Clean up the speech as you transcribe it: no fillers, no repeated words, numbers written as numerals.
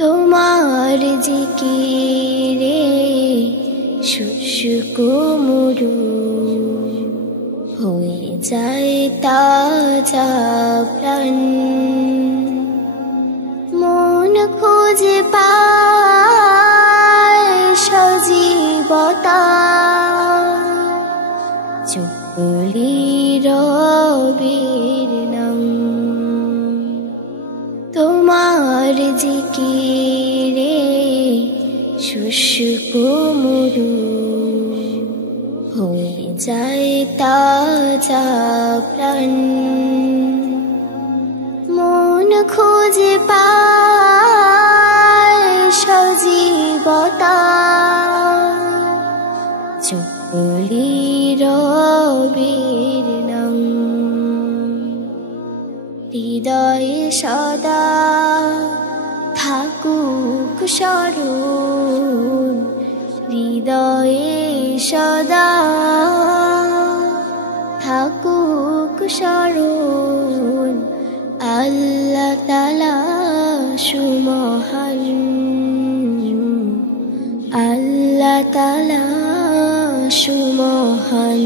তোমার জিকিরে শুষ্ক মরু হয়ে যায় তাজা প্রাণ। মন খুঁজে পায় সজীবতা, চুলি রবির নাম। তোমার জিকিরে শুষ্ক মরু হয়ে যায় তাজা প্রাণ। মন খুঁজে পায় সজীবতা, চুলি রবির নাম। হৃদয়ে সদা থাকুক স্মরণ, হৃদয়ে সদা থাকুক স্মরণ। আল্লাহ তাআলা সুমহান, আল্লাহ তাআলা সুমহান।